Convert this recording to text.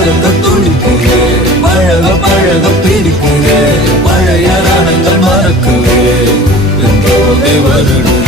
கலக்க துடிக்குதே, பழக பழக பிடிக்குதே, பழைய ரணங்கள் மறக்குவே, என் போதை வருடு